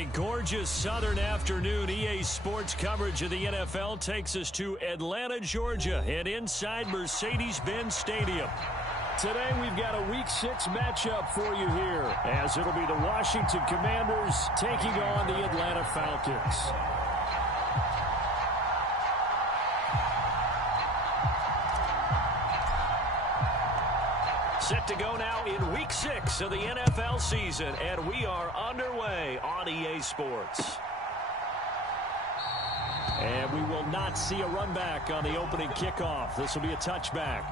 A gorgeous southern afternoon. EA Sports coverage of the NFL takes us to Atlanta, Georgia, and inside Mercedes-Benz Stadium. Today we've got a Week 6 matchup for you here, as it'll be the Washington Commanders taking on the Atlanta Falcons. Set to go now in Week 6 of the NFL season, and we are underway on EA Sports. And we will not see a run back on the opening kickoff. This will be a touchback.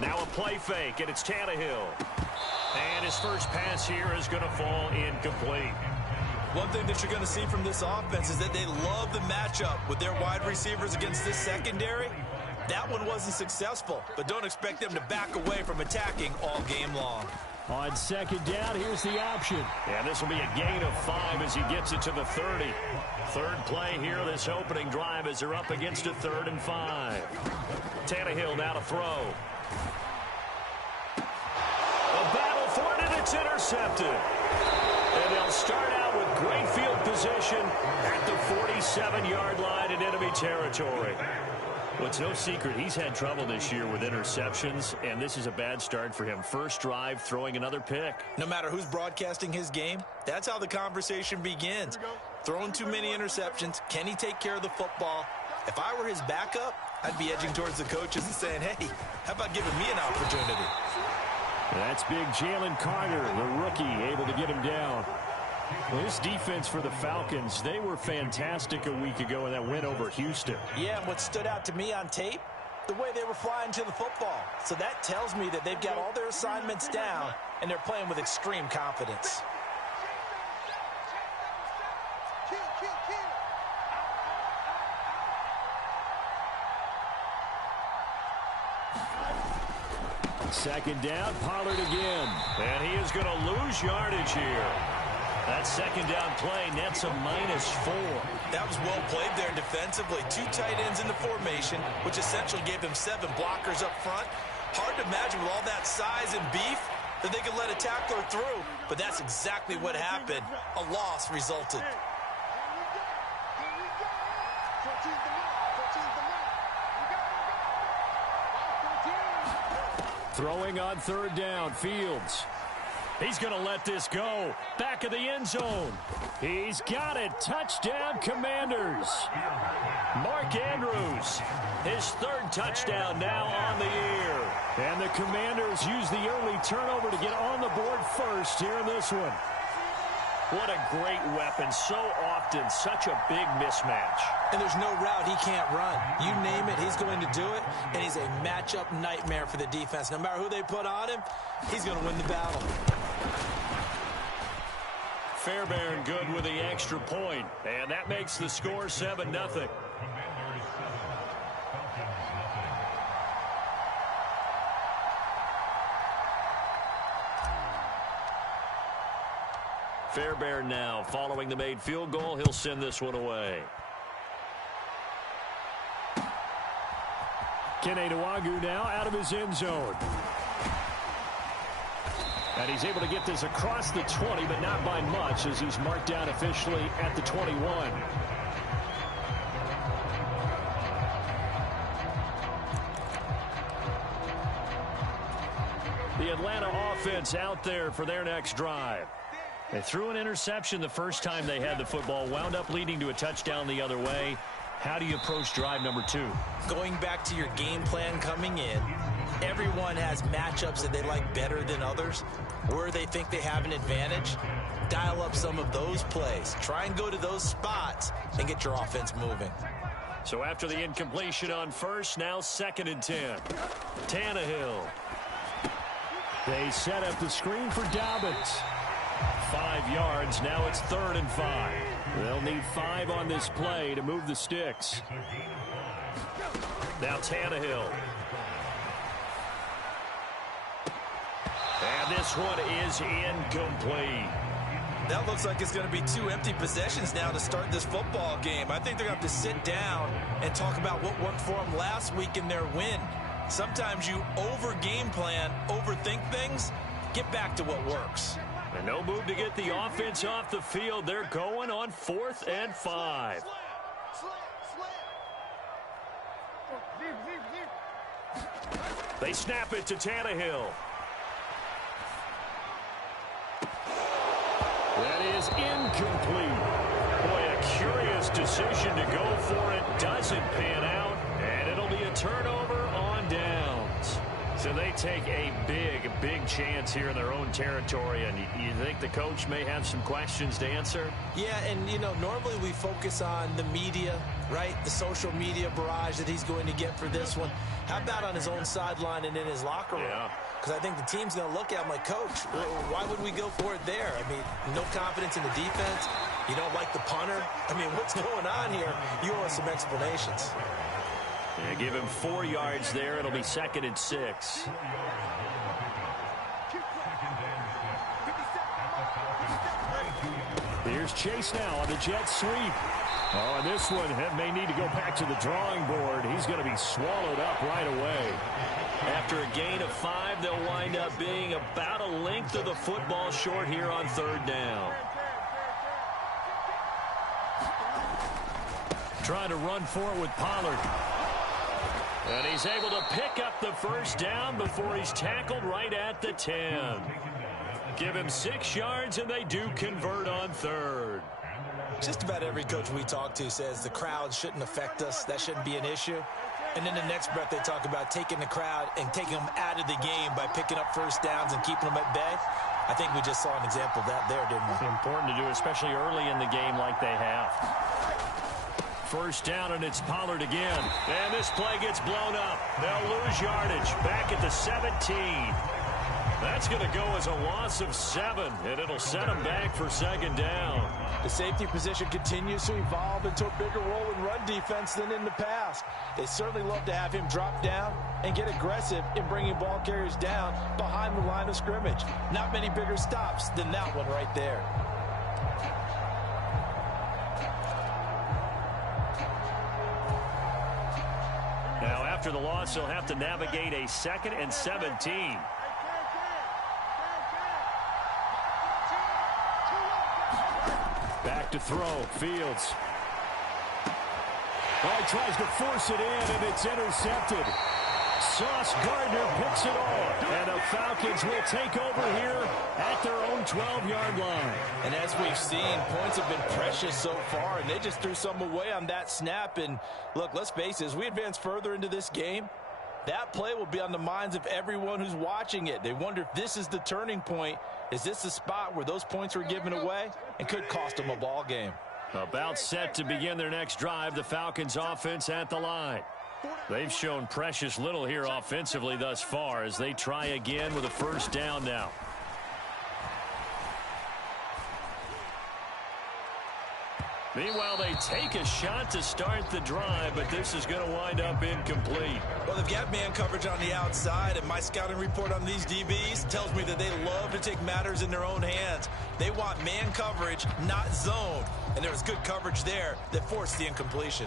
Now a play fake, and it's Tannehill. And his first pass here is going to fall incomplete. One thing that you're going to see from this offense is that they love the matchup with their wide receivers against this secondary. That one wasn't successful, but don't expect them to back away from attacking all game long. On second down, here's the option. And this will be a gain of 5 as he gets it to the 30. Third play here, this opening drive, as they're up against a 3rd and 5. Tannehill now to throw. A battle for it, and it's intercepted. And they'll start out with great field position at the 47-yard line in enemy territory. Well, it's no secret he's had trouble this year with interceptions, and this is a bad start for him. First drive, throwing another pick. No matter who's broadcasting his game, that's how the conversation begins. Throwing too many interceptions, can he take care of the football? If I were his backup, I'd be edging towards the coaches and saying, hey, how about giving me an opportunity? That's big Jalen Carter, the rookie, able to get him down. Well, this defense for the Falcons, they were fantastic a week ago in that win over Houston. Yeah, and what stood out to me on tape, the way they were flying to the football. So that tells me that they've got all their assignments down, and they're playing with extreme confidence. Second down, Pollard again. And he is going to lose yardage here. That second down play nets a -4. That was well played there defensively. 2 tight ends in the formation, which essentially gave them 7 blockers up front. Hard to imagine with all that size and beef that they could let a tackler through. But that's exactly what happened. A loss resulted. Throwing on third down, Fields. He's going to let this go. Back of the end zone. He's got it. Touchdown, Commanders. Mark Andrews, his 3rd touchdown now on the year. And the Commanders use the early turnover to get on the board first here in this one. What a great weapon. So often, such a big mismatch. And there's no route he can't run. You name it, he's going to do it. And he's a matchup nightmare for the defense. No matter who they put on him, he's going to win the battle. Fairbairn good with the extra point. And that makes the score 7-0. Fairbairn now following the made field goal. He'll send this one away. Kene Nwangwu now out of his end zone. And he's able to get this across the 20, but not by much, as he's marked down officially at the 21. The Atlanta offense out there for their next drive. They threw an interception the first time they had the football, wound up leading to a touchdown the other way. How do you approach drive number 2? Going back to your game plan coming in, everyone has matchups that they like better than others. Where they think they have an advantage, dial up some of those plays. Try and go to those spots and get your offense moving. So after the incompletion on first, now 2nd and 10. Tannehill. They set up the screen for Dobbins. 5 yards. Now it's 3rd and 5. They'll need 5 on this play to move the sticks. Now Tannehill. And this one is incomplete. That looks like it's going to be 2 empty possessions now to start this football game. I think they're going to have to sit down and talk about what worked for them last week in their win. Sometimes you over-game plan, overthink things. Get back to what works. And no move to get the offense off the field. They're going on 4th and 5. They snap it to Tannehill. That is incomplete. Boy, a curious decision to go for it. Doesn't pan out, and it'll be a turnover on downs. So they take a big chance here in their own territory, and you think the coach may have some questions to answer? Yeah, and, you know, normally we focus on the media, right? The social media barrage that he's going to get for this one. How about on his own sideline and in his locker room? Yeah. Because I think the team's going to look at him like, Coach, why would we go for it there? I mean, no confidence in the defense. You don't like the punter. I mean, what's going on here? You owe us some explanations. Yeah, give him 4 yards there. It'll be 2nd and 6. Here's Chase now on the jet sweep. Oh, and this one may need to go back to the drawing board. He's going to be swallowed up right away. After a gain of 5, they'll wind up being about a length of the football short here on 3rd down. Trying to run for it with Pollard. And he's able to pick up the 1st down before he's tackled right at the 10. Give him 6 yards, and they do convert on 3rd. Just about every coach we talk to says the crowd shouldn't affect us. That shouldn't be an issue. And then the next breath they talk about taking the crowd and taking them out of the game by picking up 1st downs and keeping them at bay. I think we just saw an example of that there, didn't we? Important to do, especially early in the game like they have. 1st down, and it's Pollard again. And this play gets blown up. They'll lose yardage. Back at the 17. That's going to go as a loss of 7, and it'll set them back for 2nd down. The safety position continues to evolve into a bigger role in run defense than in the past. They certainly love to have him drop down and get aggressive in bringing ball carriers down behind the line of scrimmage. Not many bigger stops than that one right there. Now, after the loss, he'll have to navigate a 2nd and 17. Back to throw. Fields. Oh, he tries to force it in, and it's intercepted. Sauce Gardner picks it off. And the Falcons will take over here at their own 12-yard line. And as we've seen, points have been precious so far, and they just threw some away on that snap. And look, let's face it, as we advance further into this game, that play will be on the minds of everyone who's watching it. They wonder if this is the turning point. Is this the spot where those points were given away and could cost them a ball game? About set to begin their next drive, the Falcons offense at the line. They've shown precious little here offensively thus far as they try again with a 1st down now. Meanwhile, they take a shot to start the drive, but this is going to wind up incomplete. Well, they've got man coverage on the outside, and my scouting report on these DBs tells me that they love to take matters in their own hands. They want man coverage, not zone. And there was good coverage there that forced the incompletion.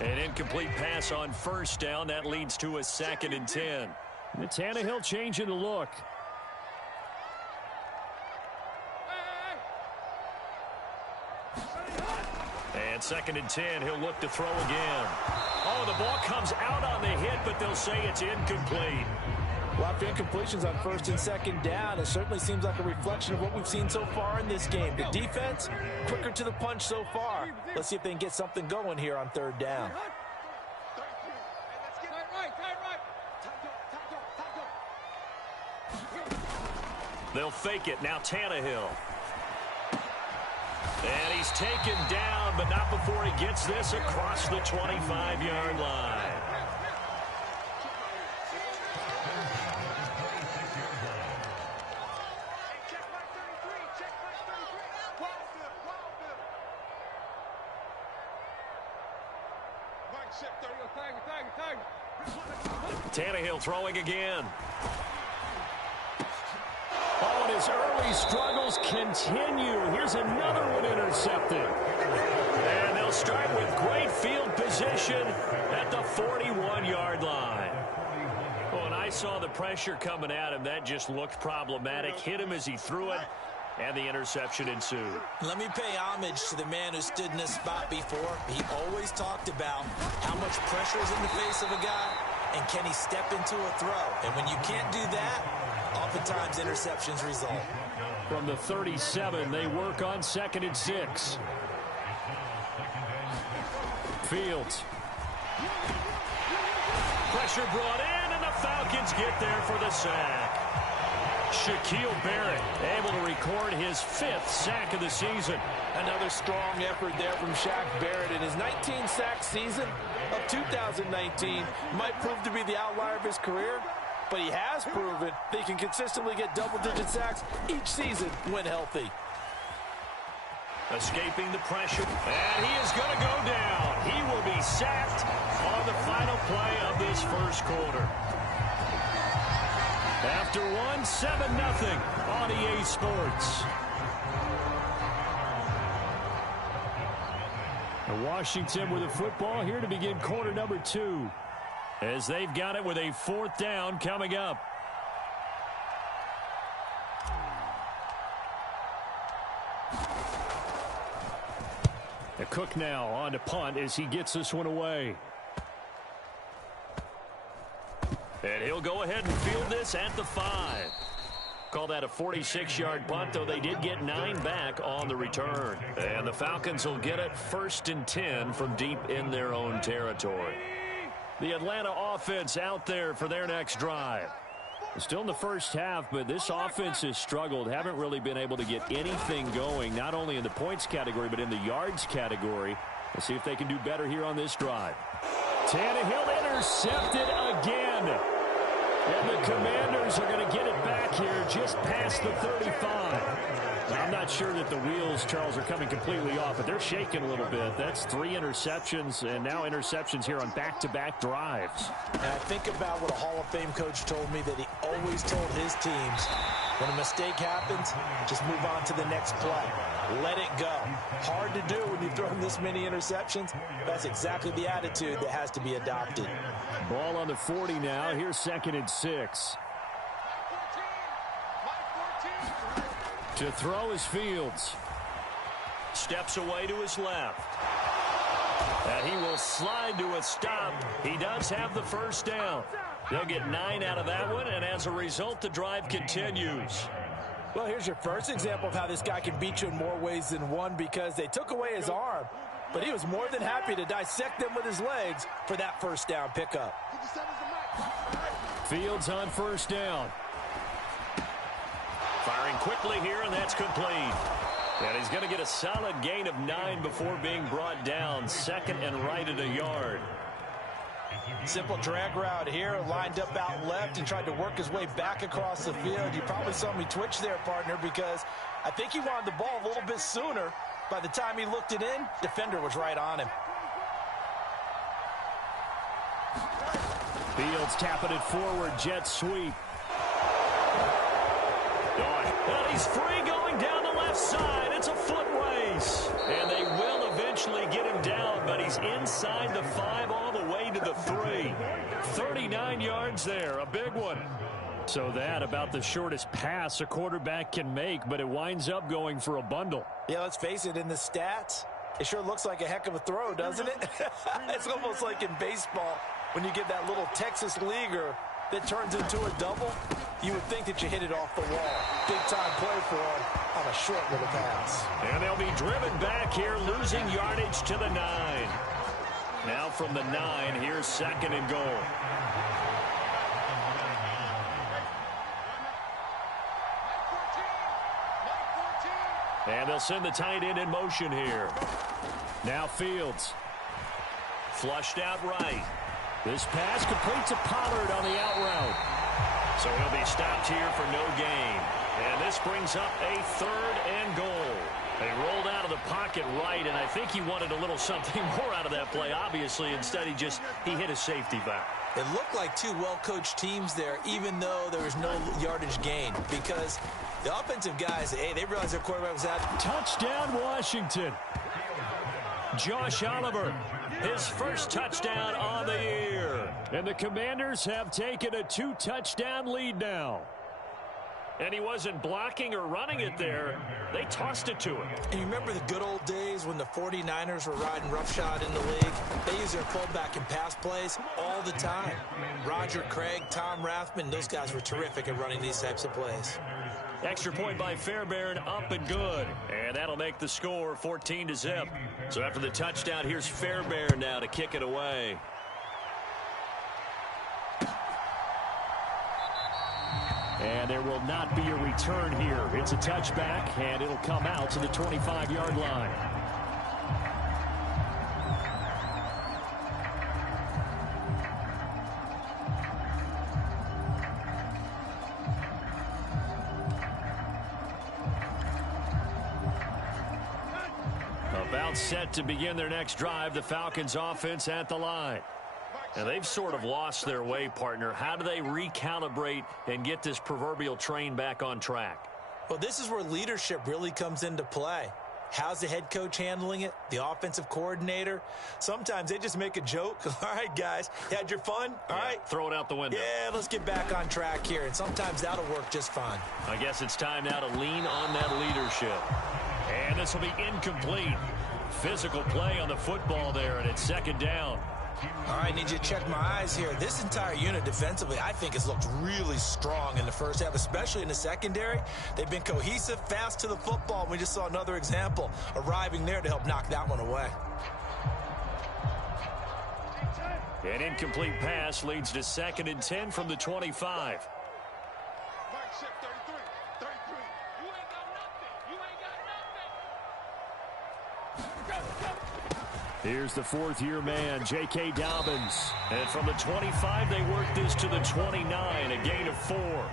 An incomplete pass on 1st down. That leads to a 2nd and 10. And Tannehill changing the look. And 2nd and 10, he'll look to throw again. Oh, the ball comes out on the hit, but they'll say it's incomplete. A lot of incompletions on 1st and 2nd down. It certainly seems like a reflection of what we've seen so far in this game. The defense, quicker to the punch so far. Let's see if they can get something going here on 3rd down. They'll fake it. Now Tannehill. And he's taken down, but not before he gets this across the 25-yard line. Tannehill throwing again. Oh, and his early struggles continue. Here's another one intercepted. And they'll start with great field position at the 41-yard line. Well, and I saw the pressure coming at him. That just looked problematic. Hit him as he threw it, and the interception ensued. Let me pay homage to the man who stood in this spot before. He always talked about how much pressure is in the face of a guy, and can he step into a throw. And when you can't do that, oftentimes interceptions result. From the 37, they work on 2nd and 6. Fields. Pressure brought in, and the Falcons get there for the sack. Shaquille Barrett able to record his 5th sack of the season. Another strong effort there from Shaq Barrett. In his 19-sack season of 2019 might prove to be the outlier of his career, but he has proven that he can consistently get double-digit sacks each season when healthy. Escaping the pressure, and he is going to go down. He will be sacked on the final play of this first quarter. After 7-0 on EA Sports. And Washington with the football here to begin quarter number 2. As they've got it with a 4th down coming up. The Cook now on to punt as he gets this one away. And he'll go ahead and field this at the 5. Call that a 46-yard punt, though they did get 9 back on the return. And the Falcons will get it 1st and 10 from deep in their own territory. The Atlanta offense out there for their next drive. Still in the first half, but this offense has struggled. Haven't really been able to get anything going, not only in the points category, but in the yards category. Let's see if they can do better here on this drive. Tannehill intercepted again. And the Commanders are going to get it back here just past the 35. I'm not sure that the wheels, Charles, are coming completely off, but they're shaking a little bit. That's 3 interceptions, and now interceptions here on back-to-back drives. And I think about what a Hall of Fame coach told me, that he always told his teams, when a mistake happens, just move on to the next play. Let it go. Hard to do when you've thrown this many interceptions. That's exactly the attitude that has to be adopted. Ball on the 40 now. Here's 2nd and 6. To throw is Fields. Steps away to his left. And he will slide to a stop. He does have the 1st down. They'll get 9 out of that one, and as a result, the drive continues. Well, here's your first example of how this guy can beat you in more ways than one, because they took away his arm, but he was more than happy to dissect them with his legs for that 1st down pickup. Fields on 1st down. Firing quickly here, and that's complete. And he's going to get a solid gain of 9 before being brought down. 2nd and right at a yard. Simple drag route here, lined up out left and tried to work his way back across the field. You probably saw me twitch there, partner, because I think he wanted the ball a little bit sooner. By the time he looked it in, defender was right on him. Fields tapping it forward, jet sweep. And he's free going down the left side. It's a foot race. And they will eventually get him down, but he's inside the 5 all the way to the 3. 39 yards there, a big one. So that about the shortest pass a quarterback can make, but it winds up going for a bundle. Yeah, let's face it, in the stats, it sure looks like a heck of a throw, doesn't it? It's almost like in baseball when you get that little Texas leaguer that turns into a double. You would think that you hit it off the wall. Big time play for him on a short little pass. And they'll be driven back here, losing yardage to the 9. Now from the 9, here's 2nd and goal. And they'll send the tight end in motion here. Now Fields. Flushed out right. This pass completes a Pollard on the out route. So he'll be stopped here for no gain. And this brings up a 3rd and goal. They rolled out of the pocket right, and I think he wanted a little something more out of that play. Obviously, instead he hit a safety back. It looked like two well-coached teams there, even though there was no yardage gain, because the offensive guys, hey, they realized their quarterback was out. Touchdown, Washington. Josh Oliver, his first touchdown on the year. And the Commanders have taken a 2-touchdown lead now. And he wasn't blocking or running it there. They tossed it to him. And you remember the good old days when the 49ers were riding roughshod in the league? They used their fullback and pass plays all the time. Roger Craig, Tom Rathman, those guys were terrific at running these types of plays. Extra point by Fairbairn, up and good. And that'll make the score 14-0. So after the touchdown, here's Fairbairn now to kick it away. And there will not be a return here. It's a touchback, and it'll come out to the 25-yard line. About set to begin their next drive, the Falcons offense at the line. And they've sort of lost their way, partner. How do they recalibrate and get this proverbial train back on track? Well, this is where leadership really comes into play. How's the head coach handling it? The offensive coordinator? Sometimes they just make a joke. All right, guys, you had your fun? All right. Throw it out the window. Yeah, let's get back on track here. And sometimes that'll work just fine. I guess it's time now to lean on that leadership. And this will be incomplete. Physical play on the football there, and it's 2nd down. All right, need you to check my eyes here. This entire unit defensively, I think, has looked really strong in the first half, especially in the secondary. They've been cohesive, fast to the football. We just saw another example arriving there to help knock that one away. An incomplete pass leads to 2nd and 10 from the 25. Here's the 4th-year man, J.K. Dobbins. And from the 25, they work this to the 29, a gain of 4.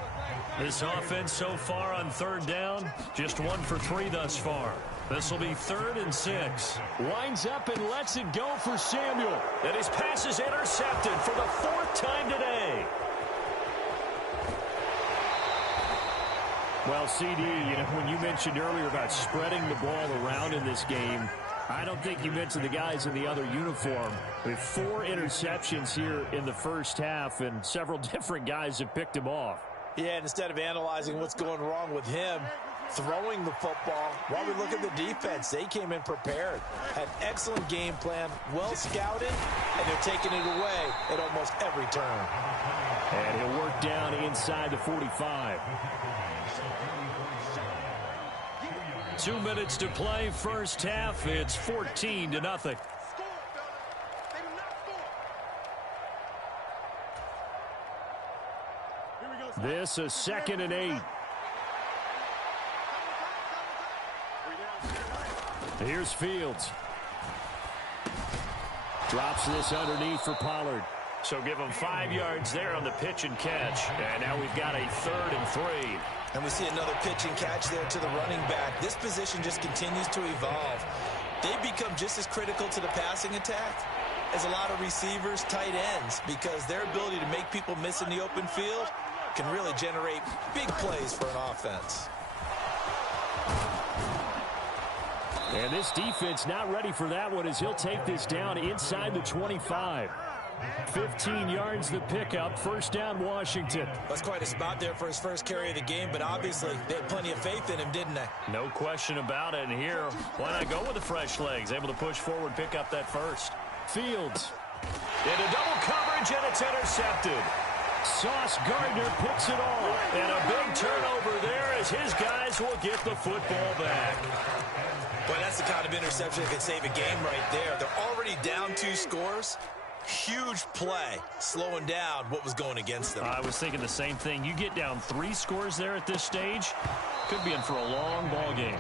This offense so far on 3rd down, just 1 for 3 thus far. This will be 3rd and 6. Winds up and lets it go for Samuel. And his pass is intercepted for the 4th time today. Well, CD, when you mentioned earlier about spreading the ball around in this game, I don't think you mentioned the guys in the other uniform. With 4 interceptions here in the first half, and several different guys have picked him off. Yeah, and instead of analyzing what's going wrong with him, throwing the football, while we look at the defense, they came in prepared. Had excellent game plan, well scouted, and they're taking it away at almost every turn. And he'll work down inside the 45. 2 minutes to play, first half. It's 14-0. This a 2nd and 8. Here's Fields. Drops this underneath for Pollard. So give him 5 yards there on the pitch and catch. And now we've got a 3rd and 3. And we see another pitch and catch there to the running back. This position just continues to evolve. They become just as critical to the passing attack as a lot of receivers, tight ends, because their ability to make people miss in the open field can really generate big plays for an offense. And this defense not ready for that one as he'll take this down inside the 25. 15 yards the pickup, 1st down Washington. That's quite a spot there for his first carry of the game, but obviously they had plenty of faith in him, didn't they? No question about it. And here, why not go with the fresh legs? Able to push forward, pick up that first. Fields into double coverage, and it's intercepted. Sauce Gardner picks it off. And a big turnover there as his guys will get the football back. Boy, that's the kind of interception that could save a game right there. They're already down 2 scores. Huge play, slowing down what was going against them. I was thinking the same thing. You get down 3 scores there at this stage, could be in for a long ball game.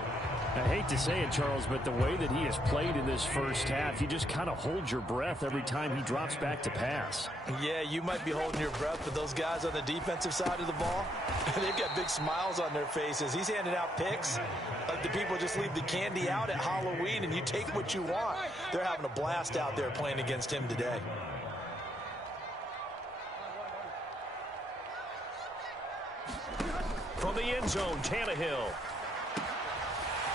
I hate to say it, Charles, but the way that he has played in this first half, you just kind of hold your breath every time he drops back to pass. Yeah, you might be holding your breath, but those guys on the defensive side of the ball, they've got big smiles on their faces. He's handing out picks like the people just leave the candy out at Halloween and you take what you want. They're having a blast out there playing against him today. From the end zone, Tannehill.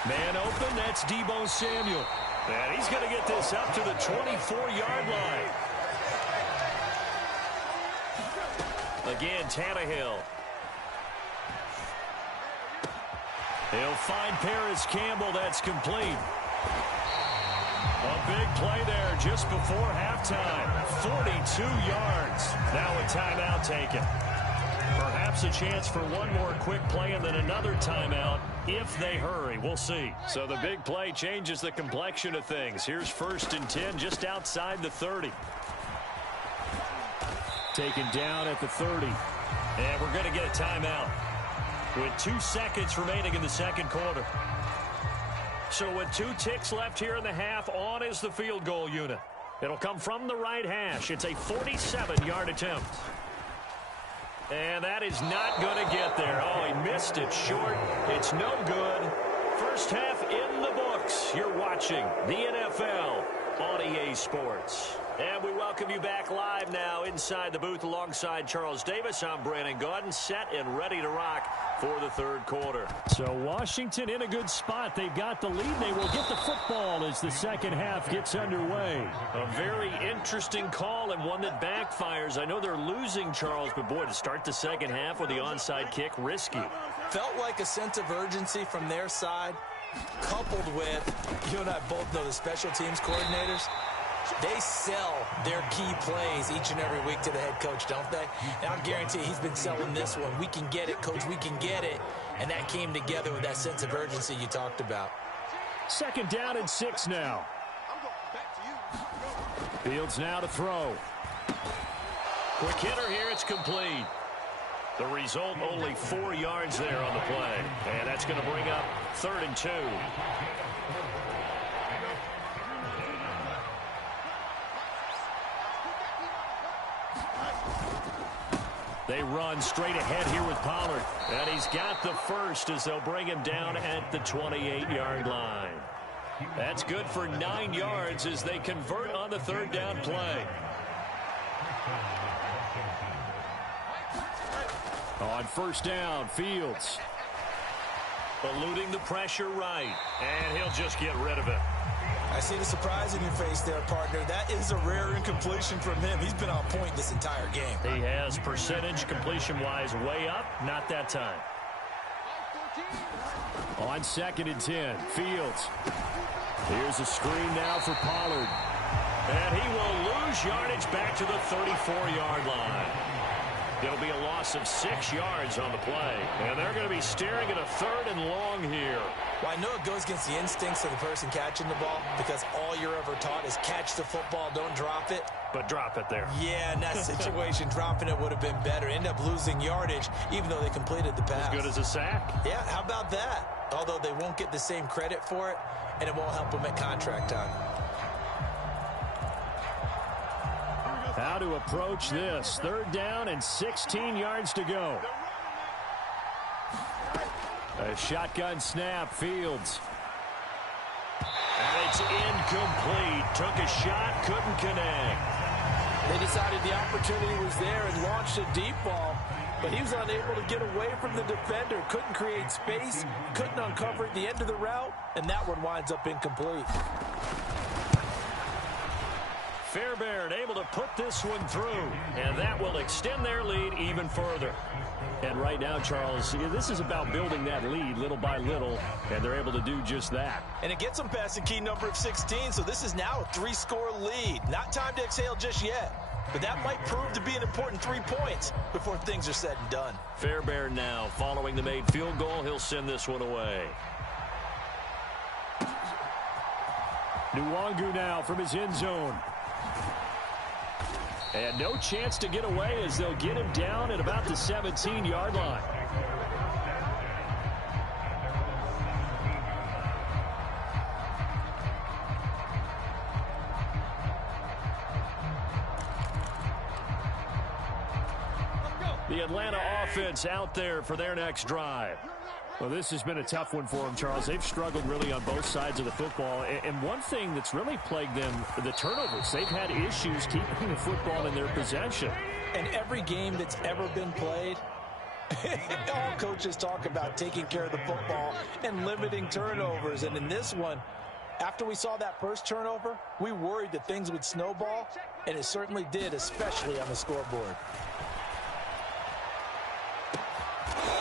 Man open, that's Deebo Samuel. And he's going to get this up to the 24-yard line. Again, Tannehill. He'll find Paris Campbell. That's complete. A big play there just before halftime. 42 yards. Now a timeout taken. Perhaps a chance for one more quick play and then another timeout if they hurry. We'll see. So the big play changes the complexion of things. Here's 1st and 10 just outside the 30. Taken down at the 30. And we're going to get a timeout with 2 seconds remaining in the second quarter. So with 2 ticks left here in the half, on is the field goal unit. It'll come from the right hash. It's a 47-yard attempt. And that is not going to get there. Oh, he missed it short. It's no good. First half in the books. You're watching the NFL on EA Sports. And we welcome you back live now inside the booth alongside Charles Davis. I'm Brandon Gaudin, set and ready to rock for the third quarter. So Washington in a good spot. They've got the lead. They will get the football as the second half gets underway. A very interesting call and one that backfires. I know they're losing, Charles, but boy, to start the second half with the onside kick, risky. Felt like a sense of urgency from their side, coupled with, you and I both know the special teams coordinators. They sell their key plays each and every week to the head coach, don't they? And I guarantee he's been selling this one. We can get it, coach, we can get it. And that came together with that sense of urgency you talked about. 2nd down and 6 now. Fields now to throw. Quick hitter here, it's complete. The result, only 4 yards there on the play. And that's going to bring up 3rd and 2. They run straight ahead here with Pollard. And he's got the first as they'll bring him down at the 28-yard line. That's good for 9 yards as they convert on the 3rd down play. On 1st down, Fields. Eluding the pressure right. And he'll just get rid of it. I see the surprise in your face there, partner. That is a rare incompletion from him. He's been on point this entire game. He has percentage completion-wise way up. Not that time. On 2nd and 10, Fields. Here's a screen now for Pollard. And he will lose yardage back to the 34-yard line. It'll be a loss of 6 yards on the play. And they're going to be staring at a 3rd and long here. Well, I know it goes against the instincts of the person catching the ball because all you're ever taught is catch the football, don't drop it. But drop it there. Yeah, in that situation, dropping it would have been better. End up losing yardage, even though they completed the pass. As good as a sack. Yeah, how about that? Although they won't get the same credit for it, and it won't help them at contract time. How to approach this. 3rd down and 16 yards to go. A shotgun snap, Fields. And it's incomplete. Took a shot, couldn't connect. They decided the opportunity was there and launched a deep ball, but he was unable to get away from the defender. Couldn't create space, couldn't uncover at the end of the route, and that one winds up incomplete. Fairbairn able to put this one through, and that will extend their lead even further. And right now, Charles, this is about building that lead little by little, and they're able to do just that. And it gets them past the key number of 16, so this is now a 3-score lead. Not time to exhale just yet, but that might prove to be an important 3 points before things are said and done. Fairbairn now, following the made field goal, he'll send this one away. Nwangu now from his end zone. And no chance to get away as they'll get him down at about the 17-yard line. The Atlanta offense out there for their next drive. Well, this has been a tough one for them, Charles. They've struggled really on both sides of the football. And one thing that's really plagued them, the turnovers. They've had issues keeping the football in their possession. And every game that's ever been played, all coaches talk about taking care of the football and limiting turnovers. And in this one, after we saw that first turnover, we worried that things would snowball, and it certainly did, especially on the scoreboard.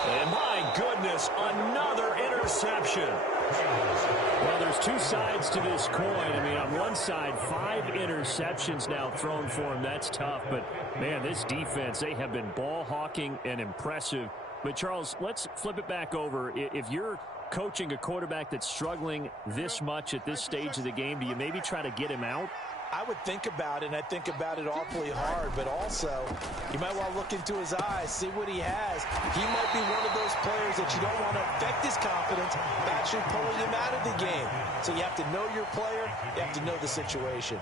And my goodness, another interception. Well, there's two sides to this coin. I mean, on one side, 5 interceptions now thrown for him. That's tough. But, man, this defense, they have been ball hawking and impressive. But, Charles, let's flip it back over. If you're coaching a quarterback that's struggling this much at this stage of the game, do you maybe try to get him out? I would think about it, and I think about it awfully hard, but also you might want to look into his eyes, see what he has. He might be one of those players that you don't want to affect his confidence by actually pulling him out of the game. So you have to know your player, you have to know the situation.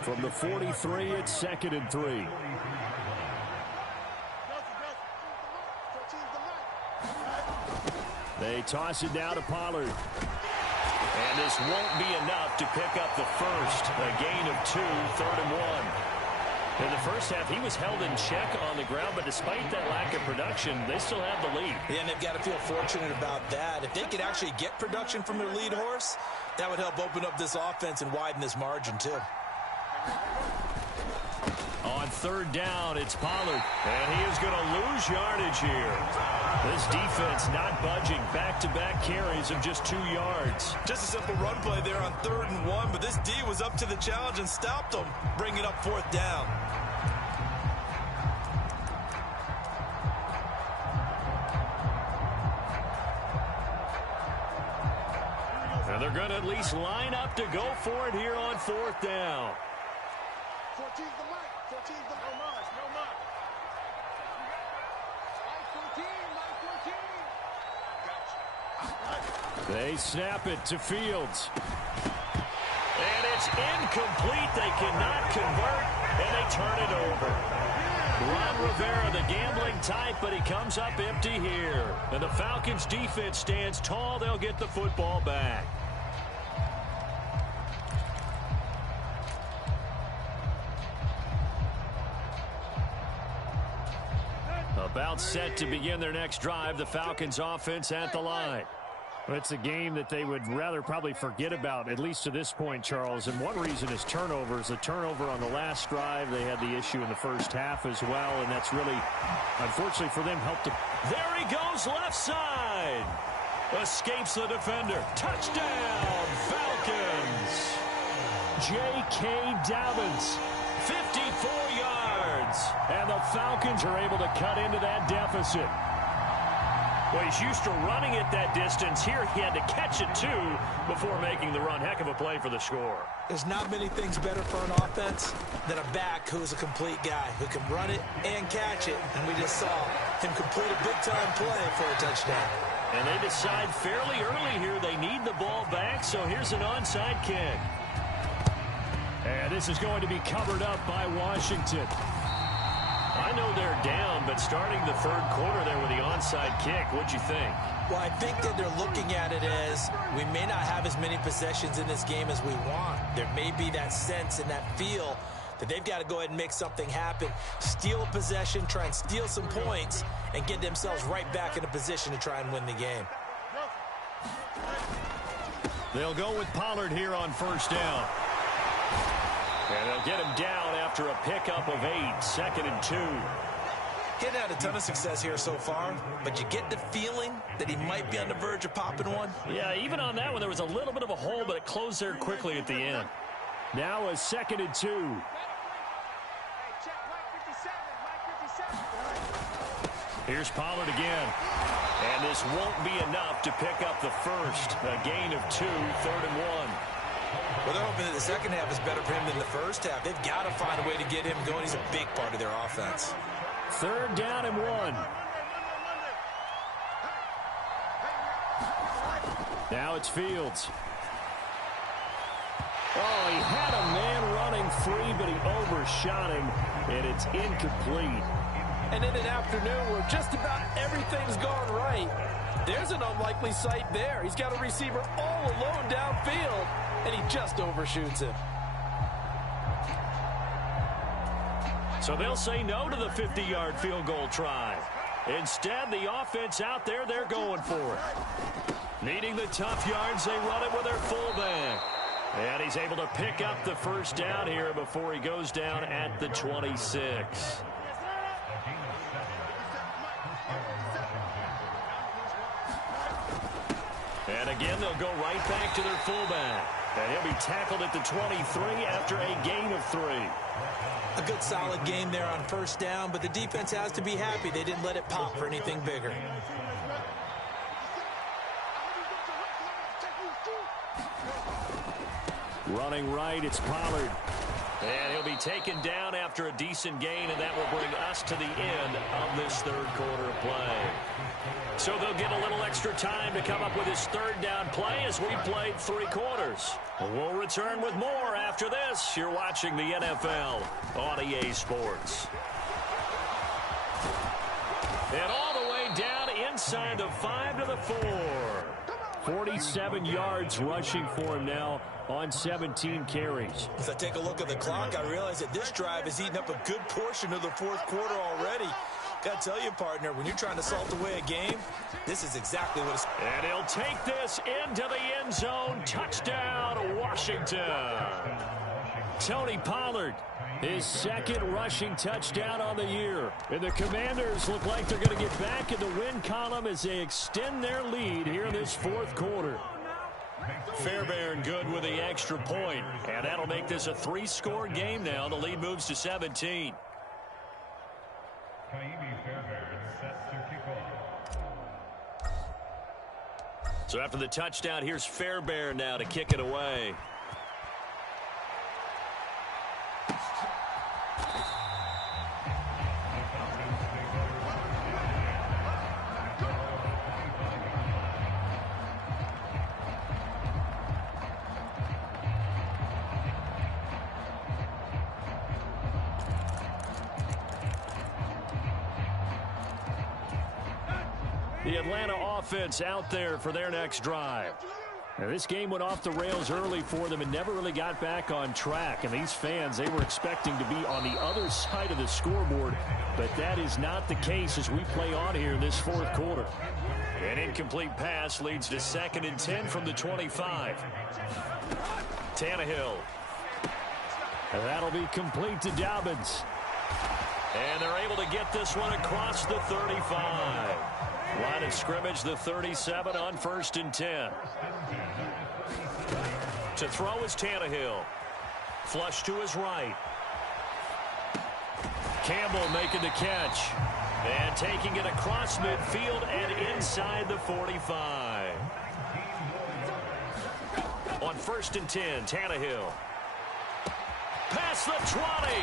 From the 43, it's 2nd and 3. They toss it down to Pollard. And this won't be enough to pick up the first. A gain of 2, 3rd and 1. In the first half, he was held in check on the ground, but despite that lack of production, they still have the lead. Yeah, and they've got to feel fortunate about that. If they could actually get production from their lead horse, that would help open up this offense and widen this margin, too. On 3rd down, it's Pollard, and he is going to lose yardage here. This defense not budging. Back-to-back carries of just 2 yards. Just a simple run play there on 3rd and 1, but this D was up to the challenge and stopped them, bringing up 4th down. And they're going to at least line up to go for it here on 4th down. 14's the mark. 14's the mark. No mark. They snap it to Fields. And it's incomplete. They cannot convert, and they turn it over. Ron Rivera, the gambling type, but he comes up empty here. And the Falcons' defense stands tall. They'll get the football back. About set to begin their next drive, the Falcons offense at the line. Well, it's a game that they would rather probably forget about, at least to this point, Charles. And one reason is turnovers. A turnover on the last drive. They had the issue in the first half as well, and that's really, unfortunately for them, helped them. There he goes, left side. Escapes the defender. Touchdown, Falcons. J.K. Dobbins, 54 yards. And the Falcons are able to cut into that deficit. Well, he's used to running it that distance. Here he had to catch it, too, before making the run. Heck of a play for the score. There's not many things better for an offense than a back who is a complete guy who can run it and catch it. And we just saw him complete a big-time play for a touchdown. And they decide fairly early here they need the ball back, so here's an onside kick. And this is going to be covered up by Washington. I know they're down, but starting the 3rd quarter there with the onside kick, what'd you think? Well, I think that they're looking at it as we may not have as many possessions in this game as we want. There may be that sense and that feel that they've got to go ahead and make something happen, steal a possession, try and steal some points, and get themselves right back in a position to try and win the game. They'll go with Pollard here on 1st down. And they'll get him down after a pickup of 8, 2nd and 2. He hadn't had a ton of success here so far, but you get the feeling that he might be on the verge of popping one. Yeah, even on that one, there was a little bit of a hole, but it closed there quickly at the end. Now a 2nd and 2. Here's Pollard again. And this won't be enough to pick up the first. A gain of 2, 3rd and 1. Well, they're hoping that the second half is better for him than the first half. They've got to find a way to get him going. He's a big part of their offense. 3rd down and 1. Now it's Fields. Oh, he had a man running free, but he overshot him, and it's incomplete. And in an afternoon where just about everything's gone right, there's an unlikely sight there. He's got a receiver all alone downfield, and he just overshoots him. So they'll say no to the 50-yard field goal try. Instead, the offense out there, they're going for it. Needing the tough yards, they run it with their fullback. And he's able to pick up the first down here before he goes down at the 26. And again, they'll go right back to their fullback. And he'll be tackled at the 23 after a gain of 3. A good solid game there on first down, but the defense has to be happy they didn't let it pop for anything bigger. Running right, it's Pollard. And he'll be taken down after a decent gain, and that will bring us to the end of this third quarter of play. So they'll get a little extra time to come up with his third down play as we played 3 quarters. We'll return with more after this. You're watching the NFL on EA Sports. And all the way down inside the 5 to the 4. 47 yards rushing for him now on 17 carries. As I take a look at the clock, I realize that this drive has eaten up a good portion of the fourth quarter already. Got to tell you, partner, when you're trying to salt away a game, this is exactly what it's... And he'll take this into the end zone. Touchdown, Washington. Tony Pollard, his second rushing touchdown on the year. And the Commanders look like they're going to get back in the win column as they extend their lead here in this fourth quarter. Fairbairn good with the extra point. And that'll make this a 3-score game now. The lead moves to 17. So after the touchdown, here's Fairbairn now to kick it away. The Atlanta offense out there for their next drive. Now, this game went off the rails early for them and never really got back on track. And these fans, they were expecting to be on the other side of the scoreboard. But that is not the case as we play on here in this fourth quarter. An incomplete pass leads to 2nd and 10 from the 25. Tannehill. And that'll be complete to Dobbins. And they're able to get this one across the 35. Line of scrimmage, the 37 on 1st and 10. To throw is Tannehill. Flush to his right. Campbell making the catch. And taking it across midfield and inside the 45. On 1st and 10, Tannehill. Past the 20.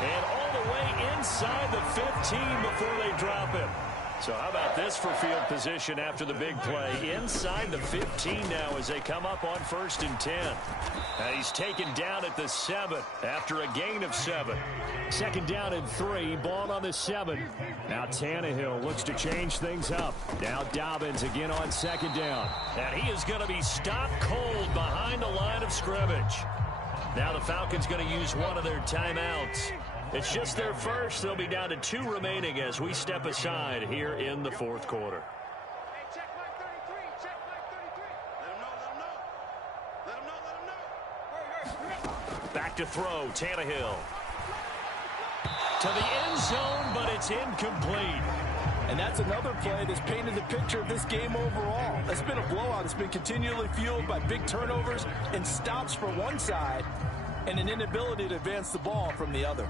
And all the way inside the 15 before they drop him. So how about this for field position after the big play? Inside the 15 now as they come up on 1st and 10. And he's taken down at the 7 after a gain of 7. 2nd down and 3, ball on the 7. Now Tannehill looks to change things up. Now Dobbins again on 2nd down. And he is going to be stopped cold behind the line of scrimmage. Now the Falcons going to use one of their timeouts. It's just their first. They'll be down to 2 remaining as we step aside here in the fourth quarter. Check Mike 33. Check Mike 33. Let him know. Back to throw. Tannehill. To the end zone, but it's incomplete. And that's another play that's painted the picture of this game overall. It's been a blowout. It's been continually fueled by big turnovers and stops from one side and an inability to advance the ball from the other.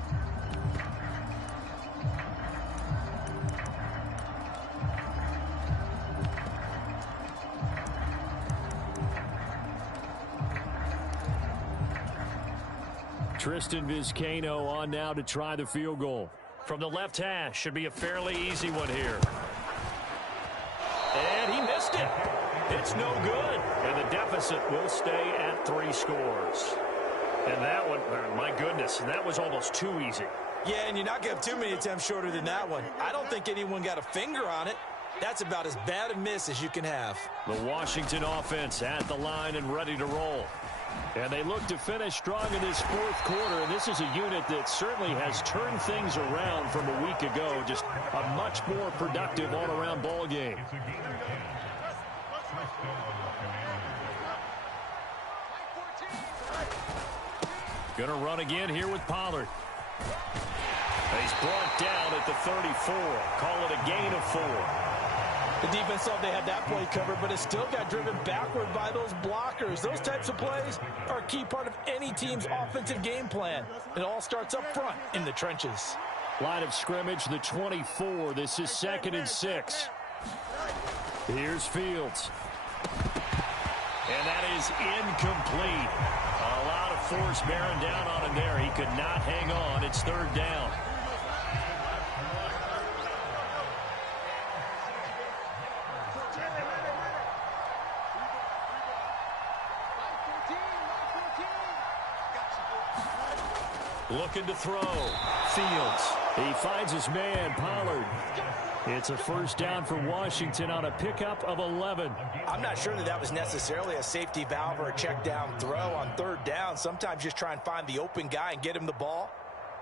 Tristan Vizcaino on now to try the field goal. From the left hash, should be a fairly easy one here. And he missed it. It's no good. And the deficit will stay at 3 scores. And that one, my goodness, that was almost too easy. Yeah, and you're not going to have too many attempts shorter than that one. I don't think anyone got a finger on it. That's about as bad a miss as you can have. The Washington offense at the line and ready to roll. And they look to finish strong in this fourth quarter. And this is a unit that certainly has turned things around from a week ago. Just a much more productive all-around ball game. Gonna run again here with Pollard. He's brought down at the 34. Call it a gain of 4. The defense thought they had that play covered, but it still got driven backward by those blockers. Those types of plays are a key part of any team's offensive game plan. It all starts up front in the trenches. Line of scrimmage, the 24. This is 2nd and 6. Here's Fields. And that is incomplete. A lot of force bearing down on him there. He could not hang on. It's 3rd down. Looking to throw. Fields. He finds his man, Pollard. It's a 1st down for Washington on a pickup of 11. I'm not sure that was necessarily a safety valve or a check down throw on 3rd down. Sometimes just try and find the open guy and get him the ball.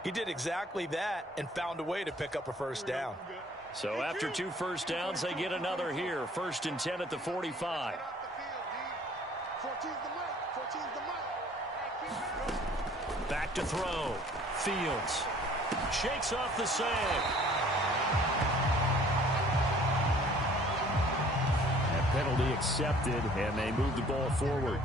He did exactly that and found a way to pick up a 1st down. So after 2 first downs, they get another here. 1st and 10 at the 45. Back to throw. Fields shakes off the sag. That penalty accepted, and they move the ball forward.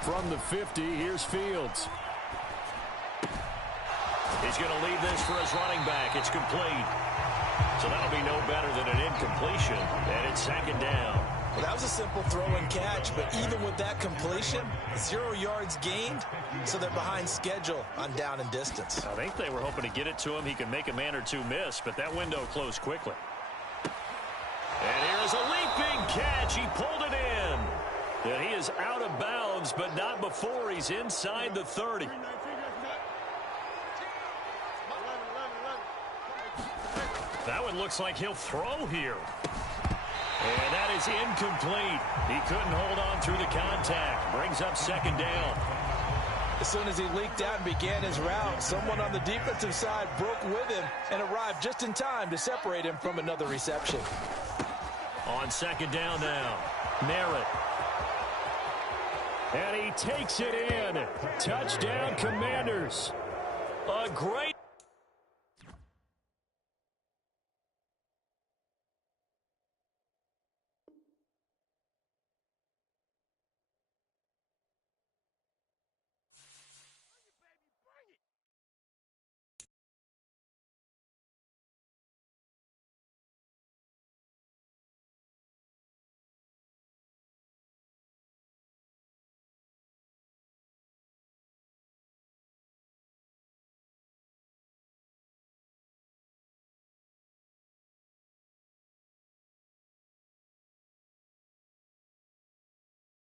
From the 50, here's Fields. He's going to leave this for his running back. It's complete. So that'll be no better than an incompletion. And it's 2nd down. Well, that was a simple throw and catch, but even with that completion, 0 yards gained, so they're behind schedule on down and distance. I think they were hoping to get it to him. He could make a man or two miss, but that window closed quickly. And here's a leaping catch. He pulled it in. And he is out of bounds, but not before he's inside the 30. That one looks like he'll throw here. And that is incomplete. He couldn't hold on through the contact. Brings up 2nd down. As soon as he leaked out and began his route, someone on the defensive side broke with him and arrived just in time to separate him from another reception. On 2nd down now, Merritt. And he takes it in. Touchdown, Commanders. A great